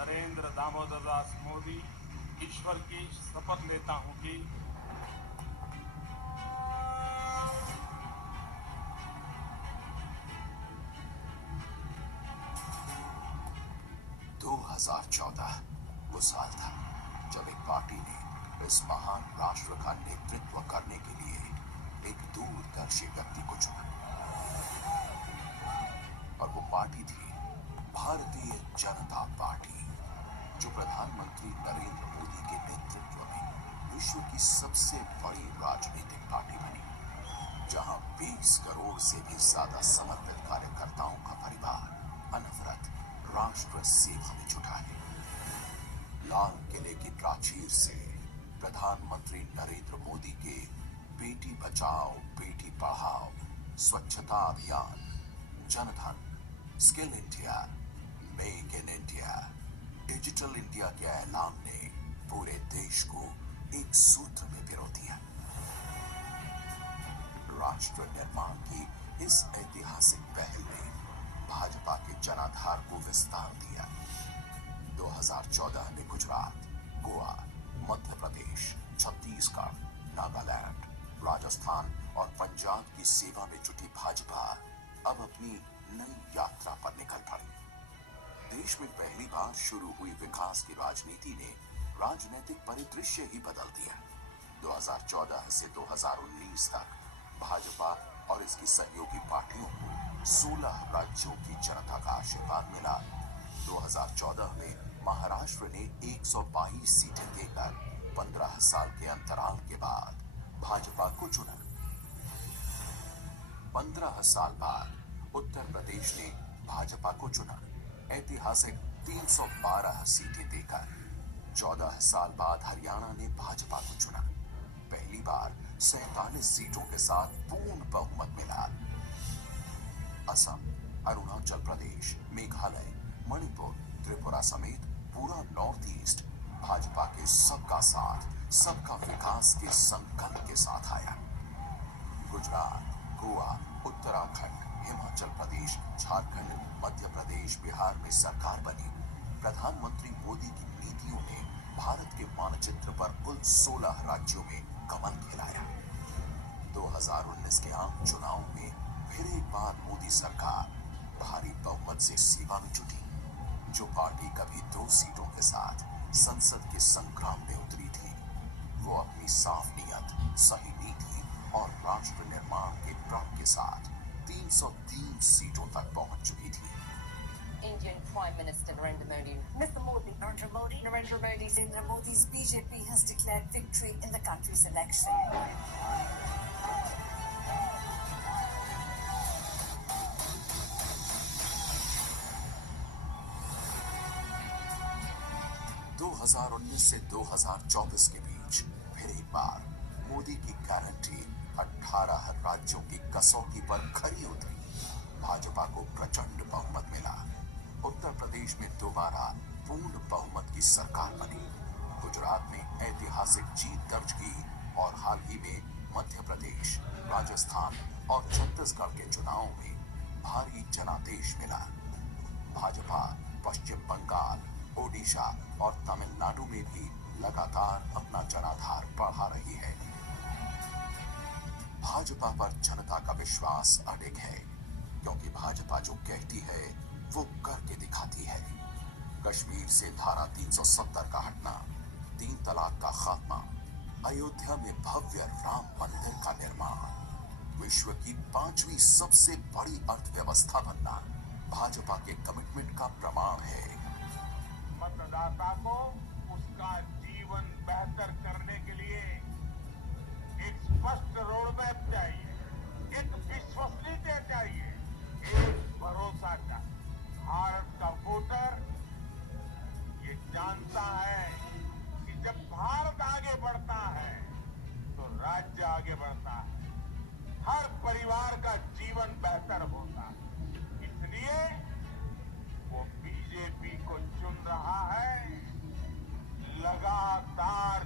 नरेंद्र दामोदर दास मोदी ईश्वर की शपथ लेता हूं कि 2014 वो साल था जब एक पार्टी ने इस महान राष्ट्र का नेतृत्व करने के लिए एक दूरदर्शी व्यक्ति को चुना और वो पार्टी थी भारतीय जनता पार्टी, जो प्रधानमंत्री नरेंद्र मोदी के नेतृत्व में विश्व की सबसे बड़ी राजनीतिक पार्टी बनी, जहां 20 करोड़ से भी ज्यादा समर्पित कार्यकर्ताओं का परिवार अनवरत राष्ट्र सेवा में जुटा है। लाल किले की प्राचीर से प्रधानमंत्री नरेंद्र मोदी के बेटी बचाओ बेटी पढ़ाओ, स्वच्छता अभियान, Jan Dhan, skill India, make in India, digital India के ऐलान ने पूरे देश को एक सूत्र में पिरो दिया। राष्ट्र निर्माण की इस ऐतिहासिक पहल ने भाजपा के जनाधार को विस्तार दिया। 2014 में गुजरात, गोवा, मध्य प्रदेश, छत्तीसगढ़, नागालैंड, राजस्थान और पंजाब की सेवा में जुटी भाजपा अब अपनी नई यात्रा पर निकल पड़ी। देश में पहली बार शुरू हुई विकास की राजनीति ने राजनीतिक परिदृश्य ही बदल दिया। 2014 से 2019 तक भाजपा और इसकी सहयोगी पार्टियों को 16 राज्यों की जनता का आशीर्वाद मिला। 2014 में महाराष्ट्र ने 122 सीटें देकर 15 साल के अंतराल के बाद भाजपा को चुना। 15 साल बाद उत्तर प्रदेश ने भाजपा को चुना, ऐतिहासिक 312 सीटें देकर। 14 साल बाद हरियाणा ने भाजपा को चुना, पहली बार 47 सीटों के साथ पूर्ण बहुमत मिला। असम, अरुणाचल प्रदेश, मेघालय, मणिपुर, त्रिपुरा समेत पूरा नॉर्थ ईस्ट भाजपा के सबका साथ सबका विकास के संकल्प के साथ आया। गुजरात, गोवा, उत्तराखंड, हिमाचल प्रदेश, झारखंड, मध्य प्रदेश, बिहार में सरकार बनी। प्रधानमंत्री मोदी की नीतियों ने भारत के मानचित्र पर उन 16 राज्यों में कमल खिलाया। 2019 के आम चुनाव में फिर एक बार मोदी सरकार भारी बहुमत से सेवा में जुटी। जो पार्टी कभी 2 सीटों के साथ संसद के संग्राम में उतरी थी, वो अपनी साफ नियत, सही नीति और राष्ट्र निर्माण के प्रण के साथ 303 सीटों तक पहुंच चुकी थी। Indian Prime Minister Narendra Modi. Mr. Modi. Narendra Modi. Narendra Modi. Narendra Modi's BJP has declared victory in the country's election. 2019 से 2024 के बीच फिर एक बार मोदी की गारंटी 18 राज्यों की कसौटी पर खरी उतरी। भाजपा को प्रचंड बहुमत मिला। उत्तर प्रदेश में दोबारा पूर्ण बहुमत की सरकार बनी। गुजरात में ऐतिहासिक जीत दर्ज की और हाल ही में मध्य प्रदेश, राजस्थान और छत्तीसगढ़ के चुनावों में भारी जनादेश मिला। भाजपा पश्चिम बंगाल, ओडिशा और तमिलनाडु में भी लगातार अपना जनाधार बढ़ा रही है। भाजपा पर जनता का विश्वास अडिग है, क्योंकि भाजपा जो कहती है वो करके दिखाती है। कश्मीर से धारा 370 का हटना, 3 तलाक का खात्मा, अयोध्या में भव्य राम मंदिर का निर्माण, विश्व की 5वीं सबसे बड़ी अर्थव्यवस्था बनना भाजपा के कमिटमेंट का प्रमाण है। मतदाता को उसका जीवन बेहतर करने के लिए एक स्पष्ट रोड मैप चाहिए, एक विश्वसनीयता चाहिए, एक भरोसा चाहिए। भारत का वोटर ये जानता है कि जब भारत आगे बढ़ता है तो राज्य आगे बढ़ता है, हर परिवार का जीवन बेहतर होता है। इसलिए वो बीजेपी को चुन रहा है, लगातार